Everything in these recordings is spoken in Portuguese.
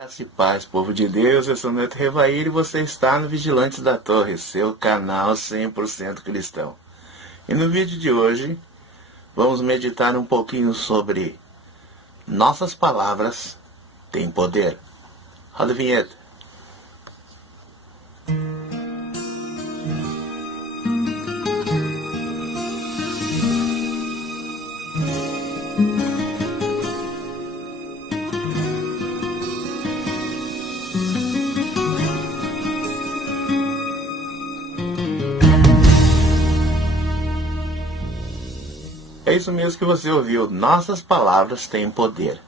Graça e paz, povo de Deus, eu sou Neto Revair e você está no Vigilantes da Torre, seu canal 100% cristão. E no vídeo de hoje, vamos meditar um pouquinho sobre nossas palavras têm poder. Roda a vinheta. É isso mesmo que você ouviu, nossas palavras têm poder.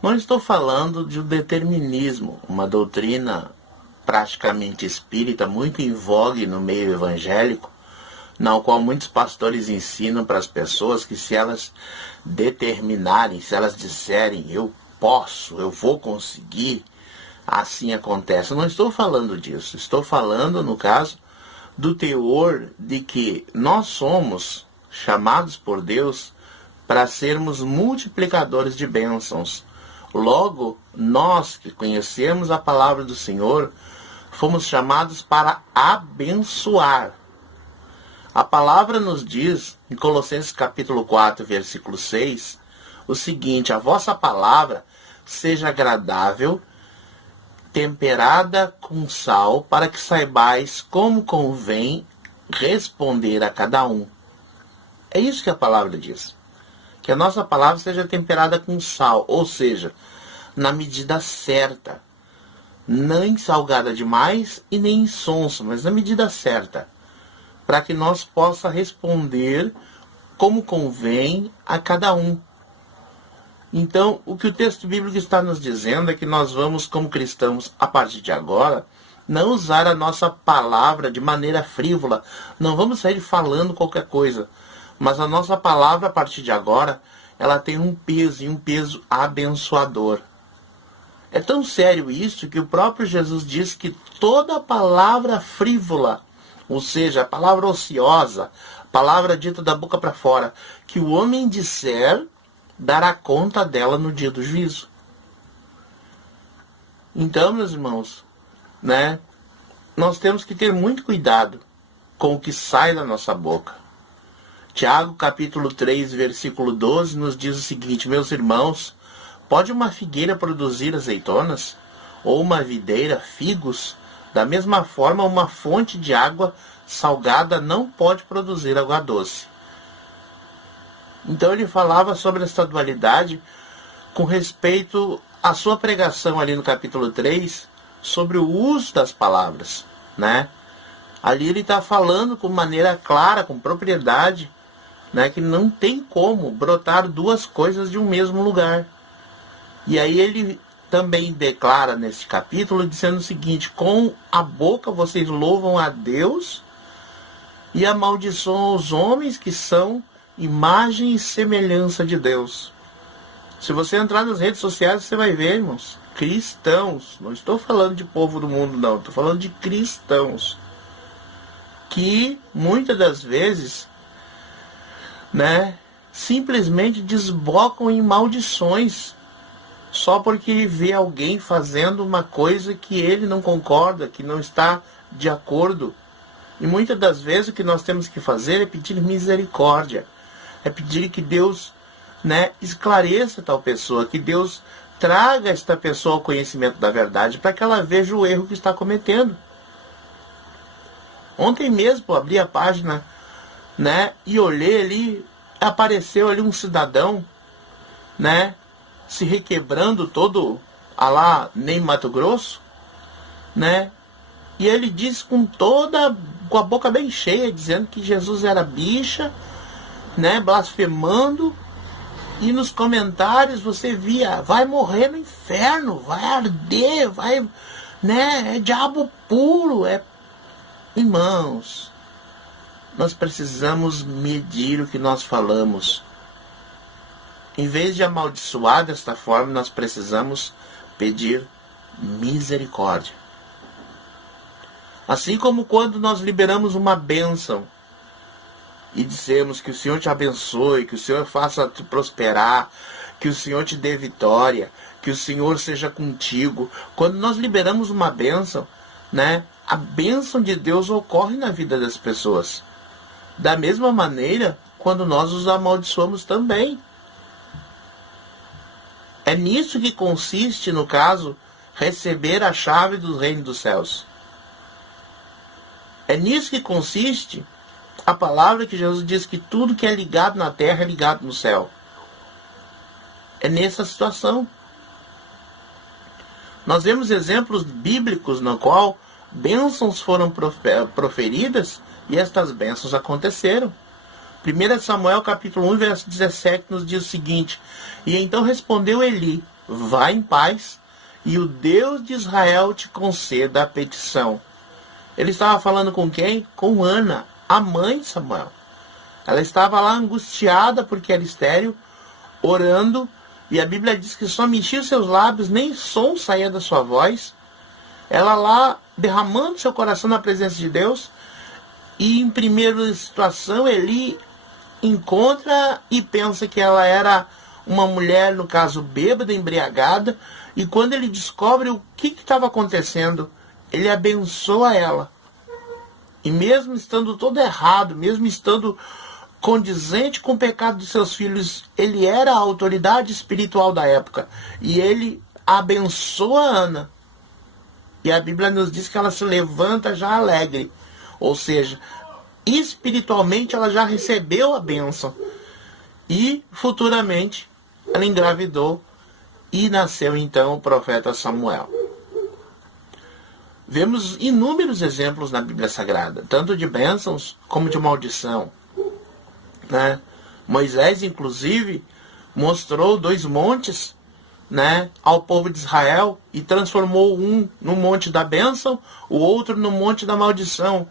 Não estou falando de um determinismo, uma doutrina praticamente espírita, muito em vogue no meio evangélico, na qual muitos pastores ensinam para as pessoas que se elas determinarem, se elas disserem, eu posso, eu vou conseguir, assim acontece. Eu não estou falando disso, estou falando, no caso, do teor de que nós somos chamados por Deus para sermos multiplicadores de bênçãos. Logo, nós que conhecemos a palavra do Senhor, fomos chamados para abençoar. A palavra nos diz, em Colossenses capítulo 4, versículo 6, o seguinte: a vossa palavra seja agradável, temperada com sal, para que saibais como convém responder a cada um. É isso que a palavra diz. Que a nossa palavra seja temperada com sal, ou seja, na medida certa. Nem salgada demais e nem insonsa, mas na medida certa. Para que nós possa responder como convém a cada um. Então, o que o texto bíblico está nos dizendo é que nós vamos, como cristãos, a partir de agora, não usar a nossa palavra de maneira frívola. Não vamos sair falando qualquer coisa. Mas a nossa palavra, a partir de agora, ela tem um peso, e um peso abençoador. É tão sério isso que o próprio Jesus diz que toda palavra frívola, ou seja, a palavra ociosa, a palavra dita da boca para fora, que o homem disser, dará conta dela no dia do juízo. Então, meus irmãos, nós temos que ter muito cuidado com o que sai da nossa boca. Tiago, capítulo 3, versículo 12, nos diz o seguinte: meus irmãos, pode uma figueira produzir azeitonas? Ou uma videira figos? Da mesma forma, uma fonte de água salgada não pode produzir água doce. Então ele falava sobre essa dualidade com respeito à sua pregação ali no capítulo 3, sobre o uso das palavras, Ali ele está falando com maneira clara, com propriedade, que não tem como brotar duas coisas de um mesmo lugar. E aí ele também declara nesse capítulo, dizendo o seguinte: com a boca vocês louvam a Deus e amaldiçoam os homens que são imagem e semelhança de Deus. Se você entrar nas redes sociais, você vai ver, irmãos, cristãos, não estou falando de povo do mundo não, estou falando de cristãos, que muitas das vezes simplesmente desbocam em maldições só porque vê alguém fazendo uma coisa que ele não concorda, que não está de acordo. E muitas das vezes o que nós temos que fazer é pedir misericórdia, é pedir que Deus esclareça tal pessoa, que Deus traga esta pessoa ao conhecimento da verdade, para que ela veja o erro que está cometendo. Ontem mesmo eu abri a página e olhei ali, apareceu ali um cidadão, se requebrando todo, nem Mato Grosso, e ele disse com a boca bem cheia, dizendo que Jesus era bicha, blasfemando, e nos comentários você via, vai morrer no inferno, vai arder, é diabo puro, Irmãos, nós precisamos medir o que nós falamos. Em vez de amaldiçoar desta forma, nós precisamos pedir misericórdia. Assim como quando nós liberamos uma bênção e dizemos que o Senhor te abençoe, que o Senhor faça te prosperar, que o Senhor te dê vitória, que o Senhor seja contigo. Quando nós liberamos uma bênção, né, a bênção de Deus ocorre na vida das pessoas. Da mesma maneira, quando nós os amaldiçoamos também. É nisso que consiste, no caso, receber a chave do reino dos céus. É nisso que consiste a palavra que Jesus diz que tudo que é ligado na terra é ligado no céu. É nessa situação. Nós vemos exemplos bíblicos no qual bênçãos foram proferidas e estas bênçãos aconteceram. 1 Samuel capítulo 1, verso 17 nos diz o seguinte: E então respondeu Eli, vá em paz, e o Deus de Israel te conceda a petição. Ele estava falando com quem? Com Ana, a mãe de Samuel. Ela estava lá angustiada porque era estéril, orando, e a Bíblia diz que só mexia os seus lábios, nem som saía da sua voz. Ela lá derramando seu coração na presença de Deus, e em primeira situação Eli encontra e pensa que ela era uma mulher, no caso, bêbada, embriagada, e quando ele descobre o que estava acontecendo, ele abençoa ela. E mesmo estando todo errado, mesmo estando condizente com o pecado dos seus filhos, ele era a autoridade espiritual da época, e ele abençoa Ana. E a Bíblia nos diz que ela se levanta já alegre, ou seja, espiritualmente ela já recebeu a bênção. E futuramente ela engravidou e nasceu então o profeta Samuel. Vemos inúmeros exemplos na Bíblia Sagrada, tanto de bênçãos como de maldição, né? Moisés, inclusive, mostrou 2 montes, né, ao povo de Israel e transformou um no monte da bênção, o outro no monte da maldição.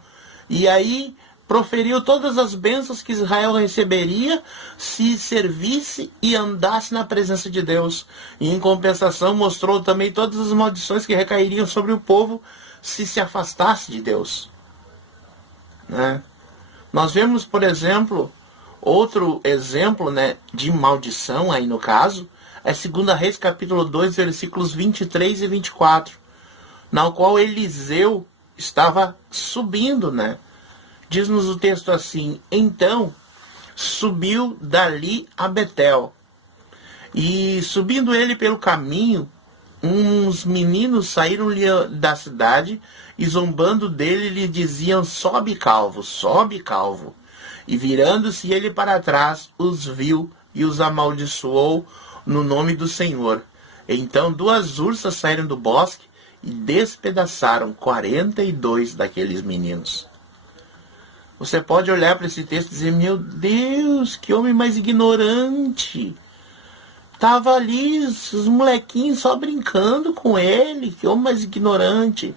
E aí proferiu todas as bênçãos que Israel receberia se servisse e andasse na presença de Deus. E em compensação mostrou também todas as maldições que recairiam sobre o povo se afastasse de Deus, né? Nós vemos, por exemplo, outro exemplo, né, de maldição aí no caso, é 2 Reis capítulo 2, versículos 23 e 24, na qual Eliseu estava subindo, né? Diz-nos o texto assim: Então subiu dali a Betel, e subindo ele pelo caminho, uns meninos saíram-lhe da cidade, e zombando dele lhe diziam: sobe calvo, sobe calvo. E virando-se ele para trás, os viu e os amaldiçoou no nome do Senhor. Então 2 ursas saíram do bosque e despedaçaram 42 daqueles meninos. Você pode olhar para esse texto e dizer: meu Deus, que homem mais ignorante. Tava ali os molequinhos só brincando com ele, que homem mais ignorante.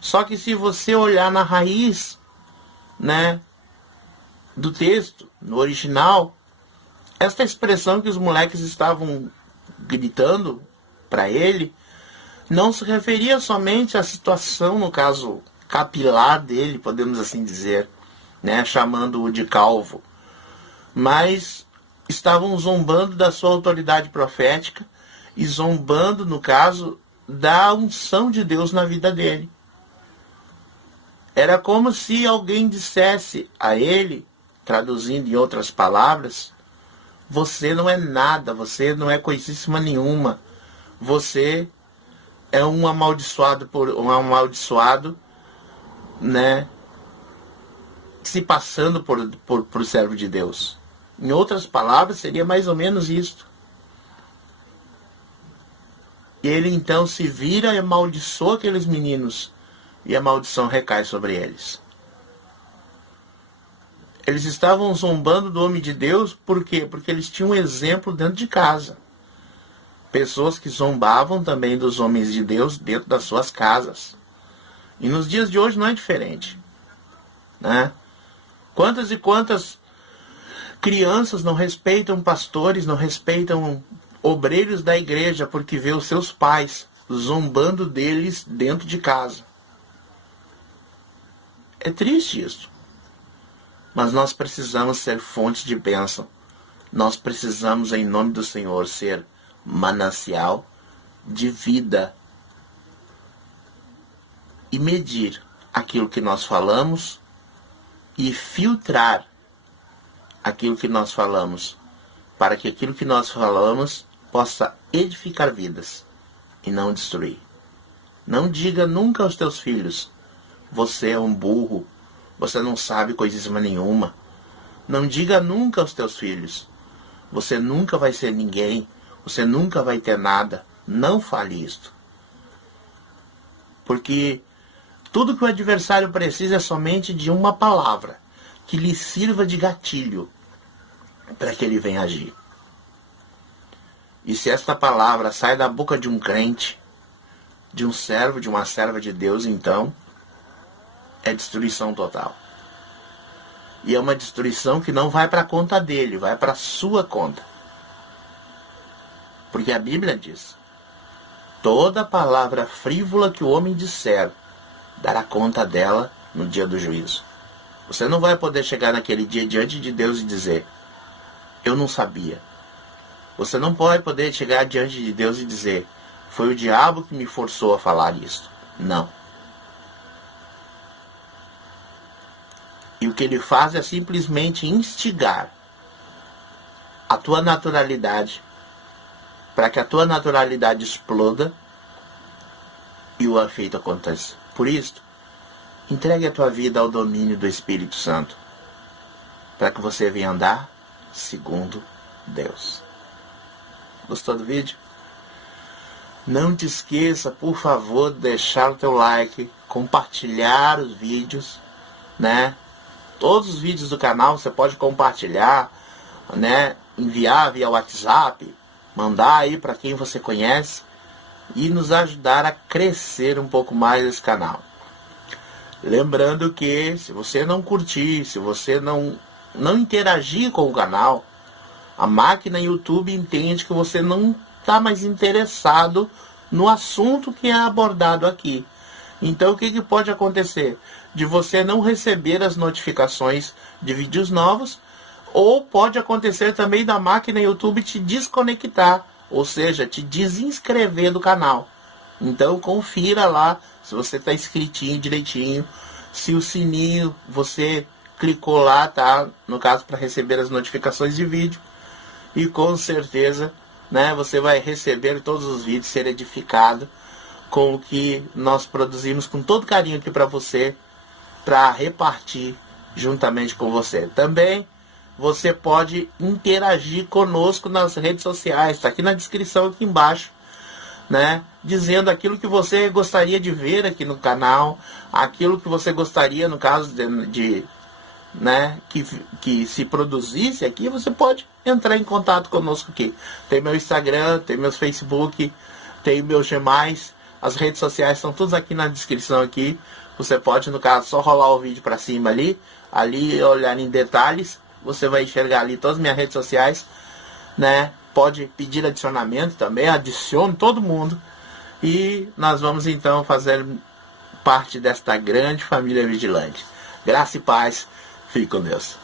Só que se você olhar na raiz, né, do texto, no original, esta expressão que os moleques estavam gritando para ele, não se referia somente à situação, no caso, capilar dele, podemos assim dizer, né, chamando-o de calvo, mas estavam zombando da sua autoridade profética e zombando, no caso, da unção de Deus na vida dele. Era como se alguém dissesse a ele, traduzindo em outras palavras: você não é nada, você não é coisíssima nenhuma, você é um amaldiçoado, né, se passando por servo de Deus. Em outras palavras, seria mais ou menos isto. Ele então se vira e amaldiçoa aqueles meninos, e a maldição recai sobre eles. Eles estavam zombando do homem de Deus, por quê? Porque eles tinham um exemplo dentro de casa. Pessoas que zombavam também dos homens de Deus dentro das suas casas. E nos dias de hoje não é diferente, né? Quantas e quantas crianças não respeitam pastores, não respeitam obreiros da igreja, porque vê os seus pais zombando deles dentro de casa. É triste isso. Mas nós precisamos ser fonte de bênção. Nós precisamos, em nome do Senhor, ser manancial de vida e medir aquilo que nós falamos e filtrar aquilo que nós falamos, para que aquilo que nós falamos possa edificar vidas e não destruir. Não diga nunca aos teus filhos: você é um burro, você não sabe coisíssima nenhuma. Não diga nunca aos teus filhos: você nunca vai ser ninguém, você nunca vai ter nada. Não fale isto. Porque tudo que o adversário precisa é somente de uma palavra que lhe sirva de gatilho para que ele venha agir. E se esta palavra sai da boca de um crente, de um servo, de uma serva de Deus, então é destruição total. E é uma destruição que não vai para a conta dele, vai para a sua conta. Porque a Bíblia diz: toda palavra frívola que o homem disser, dará conta dela no dia do juízo. Você não vai poder chegar naquele dia diante de Deus e dizer: eu não sabia. Você não pode poder chegar diante de Deus e dizer: foi o diabo que me forçou a falar isso. Não. E o que ele faz é simplesmente instigar a tua naturalidade, para que a tua naturalidade exploda e o efeito aconteça. Por isso, entregue a tua vida ao domínio do Espírito Santo, para que você venha andar segundo Deus. Gostou do vídeo? Não te esqueça, por favor, de deixar o teu like, compartilhar os vídeos, né? Todos os vídeos do canal você pode compartilhar, né? Enviar via WhatsApp, mandar aí para quem você conhece e nos ajudar a crescer um pouco mais esse canal. Lembrando que se você não curtir, se você não interagir com o canal, a máquina YouTube entende que você não está mais interessado no assunto que é abordado aqui. Então o que pode acontecer? De você não receber as notificações de vídeos novos, ou pode acontecer também da máquina YouTube te desconectar, ou seja, te desinscrever do canal. Então confira lá se você está inscritinho direitinho, se o sininho você clicou lá, tá? No caso, para receber as notificações de vídeo. E com certeza, né, você vai receber todos os vídeos, ser edificado com o que nós produzimos com todo carinho aqui para você, para repartir juntamente com você. Também você pode interagir conosco nas redes sociais, está aqui na descrição aqui embaixo, né, dizendo aquilo que você gostaria de ver aqui no canal, aquilo que você gostaria, no caso né, que se produzisse aqui, você pode entrar em contato conosco aqui. Tem meu Instagram, tem meus Facebook, tem meus demais, as redes sociais estão todas aqui na descrição aqui. Você pode, no caso, só rolar o vídeo para cima ali olhar em detalhes, você vai enxergar ali todas as minhas redes sociais, né? Pode pedir adicionamento também, adicione todo mundo. E nós vamos então fazer parte desta grande família vigilante. Graça e paz. Fique com Deus.